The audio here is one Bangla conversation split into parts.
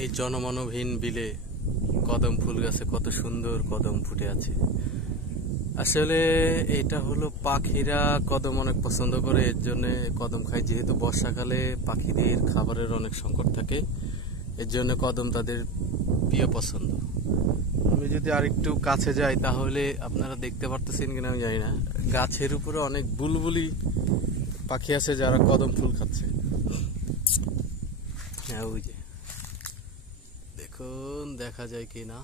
এই জনমানবহীন বিলে কদম ফুল গাছে কত সুন্দর কদম ফুটে আছে। আসলে এটা হলো পাখিরা কদম অনেক পছন্দ করে, এর জন্য কদম খায়। যেহেতু বর্ষাকালে পাখিদের খাবারের অনেক সংকট থাকে, এর জন্য কদম তাদের প্রিয় পছন্দ। আমি যদি আরেকটু কাছে যাই তাহলে আপনারা দেখতে পারতেছেন কিনা আমি জানি না, গাছের উপরে অনেক বুলবুলি পাখি আছে যারা কদম ফুল খাচ্ছে। হ্যাঁ, ওই যে দেখুন, দেখা যায় কি না।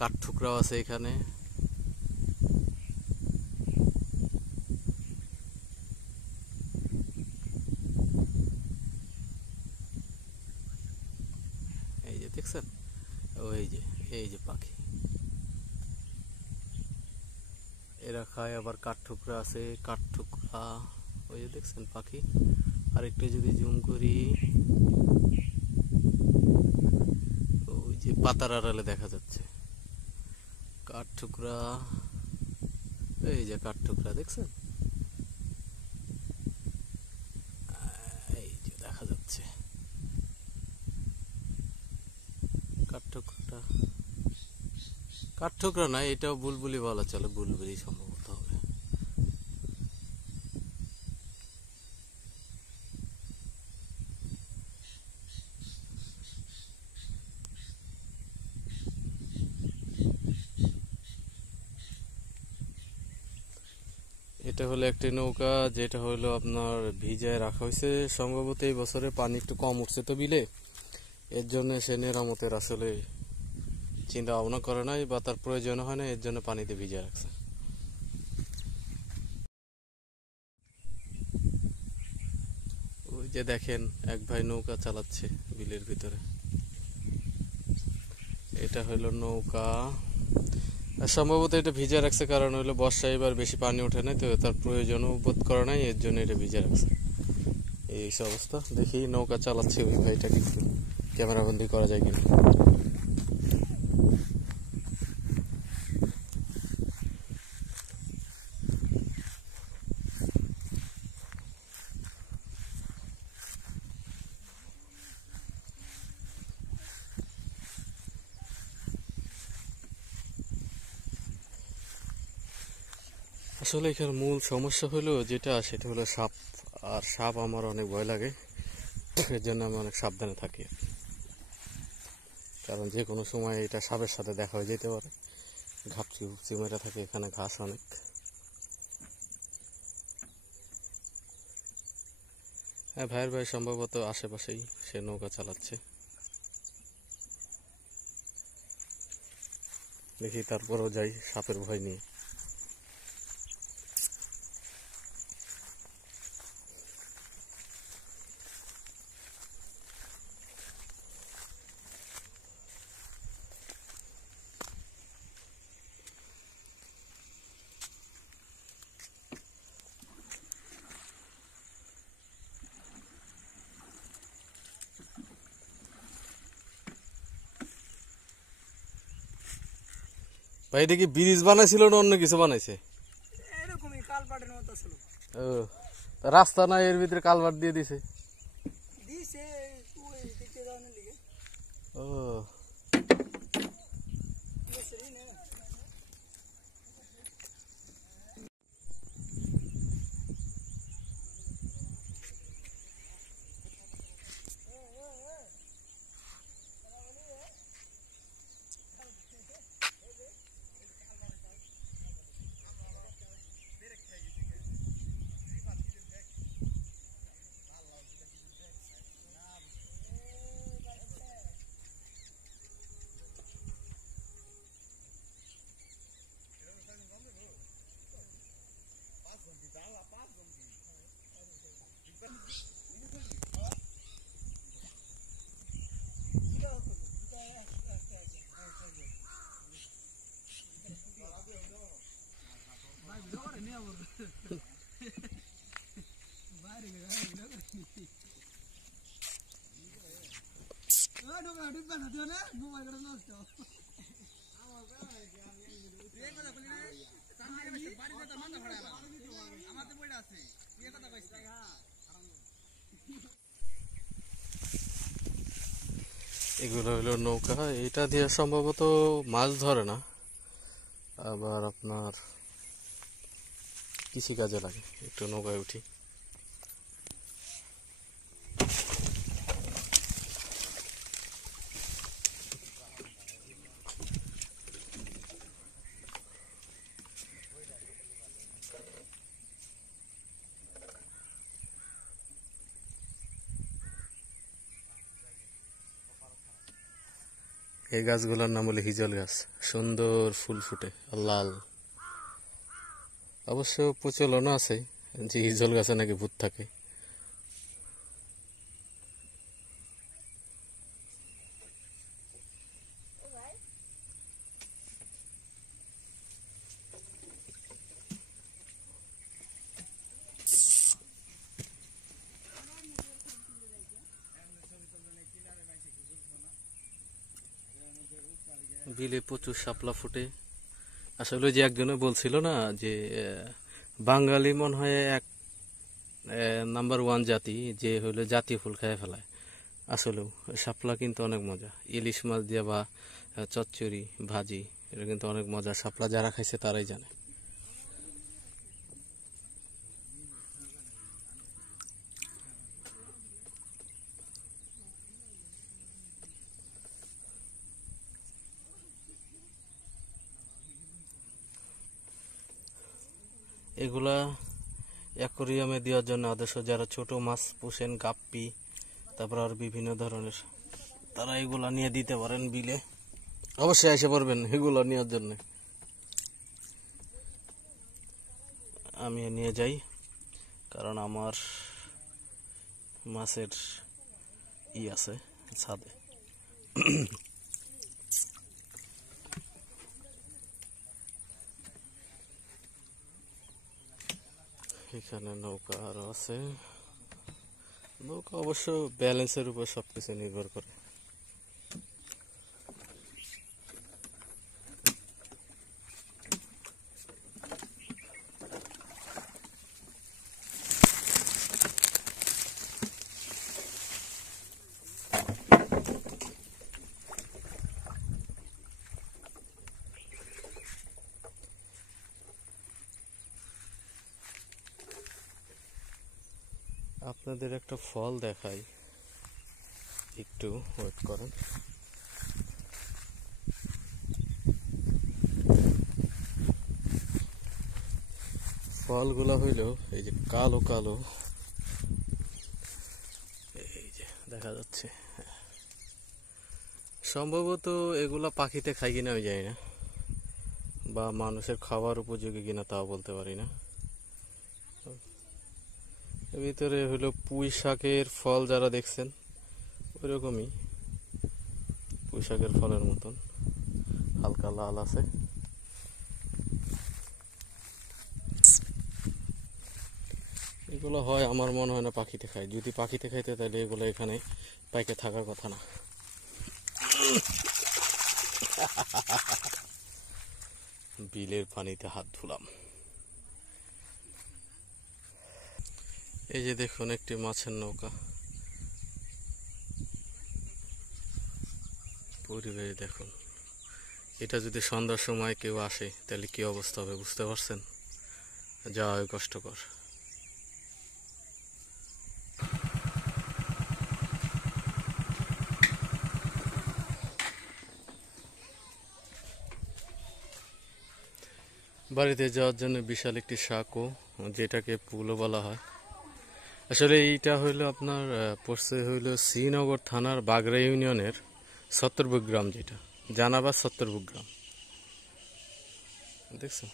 কাঠঠুকরাও আছে এখানে। এই যে দেখছেন, এই যে পাখি এরা খায়। আবার কাঠঠুকরা আছে, কাঠঠুকরা ওই যে দেখছেন পাখি। আর একটু যদি জুম করি, ওই যে পাতার আড়ালে দেখা যাচ্ছে কাঠঠুকরা। এই যে কাঠঠুকরা দেখছেন, এই যে দেখা যাচ্ছে কাঠঠুকরা। কাঠঠুকরা না, এটাও বুলবুলি বলা চলে, বুলবুলি সম্ভবত হবে। এটা হলো একটি নৌকা, যেটা হলো আপনার ভিজায় রাখা হয়েছে। সম্ভবত এই বছরে পানি একটু কম উঠছে তো বিলে, এর জন্য সে মেরামতের আসলে চিন্তা ভাবনা করে নাই বা তার প্রয়োজন হয় না, এর জন্য পানিতে ভিজে রাখছে। ওই যে দেখেন এক ভাই নৌকা চালাচ্ছে বিলের ভিতরে। এটা হলো নৌকা। আর সম্ভবত এটা ভিজে রাখছে কারণ হলো বর্ষায় এবার বেশি পানি ওঠে নাই, তো তার প্রয়োজনও বোধ করে নাই, এর জন্য এটা ভিজে রাখছে। এই অবস্থা। দেখি নৌকা চালাচ্ছে ওই ভাইটাকে একটু ক্যামেরাবন্দি করা যায় কিনা। আসলে এখানে মূল সমস্যা হলো যেটা, সেটা হলো সাপ। আর সাপ আমার অনেক ভয় লাগে, এর জন্য আমি অনেক সাবধানে থাকি। কারণ যে কোনো সময় এটা সাপের সাথে দেখা হয়ে যেতে পারে। ঘাপচি ঘুপচি মেরে থাকে এখানে, ঘাস অনেক। হ্যাঁ, ভাইয়ের ভাই সম্ভবত আশেপাশেই, সে নৌকা চালাচ্ছে। দেখি তারপরও যাই সাপের ভয় নিয়ে। ভাই এটা কি ব্রিজ বানাইছিল না অন্য কিছু বানাইছে? এরকমই কালপাটের মতো ছিল। ও, রাস্তা না এর ভিতরে কালভার্ট দিয়ে দিছে। দিছে ওই দিকে যাওয়ার লিগে। ও, বেশি না। মোবাইল করে নষ্ট। এগুলো হলো নৌকা, এটা দিয়ে সম্ভবত মাছ ধরে না, আবার আপনার কৃষিকাজে লাগে। একটু নৌকায় উঠি। এই গাছগুলোর নাম হলো হিজল গাছ। সুন্দর ফুল ফুটে লাল। অবশ্য প্রচলনও আছে যে হিজল গাছে নাকি ভূত থাকে। বিলে প্রচুর শাপলা ফুটে। আসলে যে একজনে বলছিল না যে বাঙালি মনে হয় এক নাম্বার ওয়ান জাতি যে হলো জাতীয় ফুল খেয়ে ফেলায়। আসলেও শাপলা কিন্তু অনেক মজা, ইলিশ মাছ দিয়ে বা চচ্চড়ি ভাজি, এটা কিন্তু অনেক মজা। শাপলা যারা খাইছে তারাই জানে। এগুলা অ্যাকোরিয়ামে দেওয়ার জন্য আদর্শ। যারা ছোট মাছ পোষেন, গাপ্পি, তারপর আর বিভিন্ন ধরনের, তারা এগুলা নিয়ে দিতে পারেন বিলে। অবশ্যই এসে পড়বেন এগুলো নেওয়ার জন্য। আমি নিয়ে যাই, কারণ আমার মাছের আছে ছাদে। এখানে নৌকা আরো আছে। নৌকা অবশ্য ব্যালেন্সের উপর সবকিছু নির্ভর করে। আপনাদের একটা ফল দেখাই, একটু ওয়েট করেন। ফলগুলা হইল এই যে কালো কালো, এই যে দেখা যাচ্ছে। সম্ভবত এগুলা পাখিতে খাই কিনা আমি জানি না, বা মানুষের খাবার উপযোগী কিনা তাও বলতে পারি না। এর ভিতরে হলো পুঁই শাকের ফল, যারা দেখছেন ওইরকমই পুঁই শাকের ফলের মতন, হালকা লাল আছে। এগুলো হয় আমার মনে হয় না পাখিতে খায়। যদি পাখিতে খাইতে তাহলে এগুলো এখানে পাইকে থাকার কথা না। বিলের পানিতে হাত ধুলাম। এই যে দেখুন একটি মাছের নৌকা, পরিবেশ দেখুন। এটা যদি সন্ধ্যার সময় কেউ আসে তাহলে কি অবস্থা হবে বুঝতে পারছেন? যাওয়া কষ্টকর। বাড়িতে যাওয়ার জন্য বিশাল একটি সাঁকো, যেটাকে পুলও বলা হয়। আসলে এইটা হইলো আপনার পড়ছে হইলো শ্রীনগর থানার বাগড়া ইউনিয়নের সত্তরবুক গ্রাম, যেটা জানাবা সত্তরবুক গ্রাম। দেখছেন?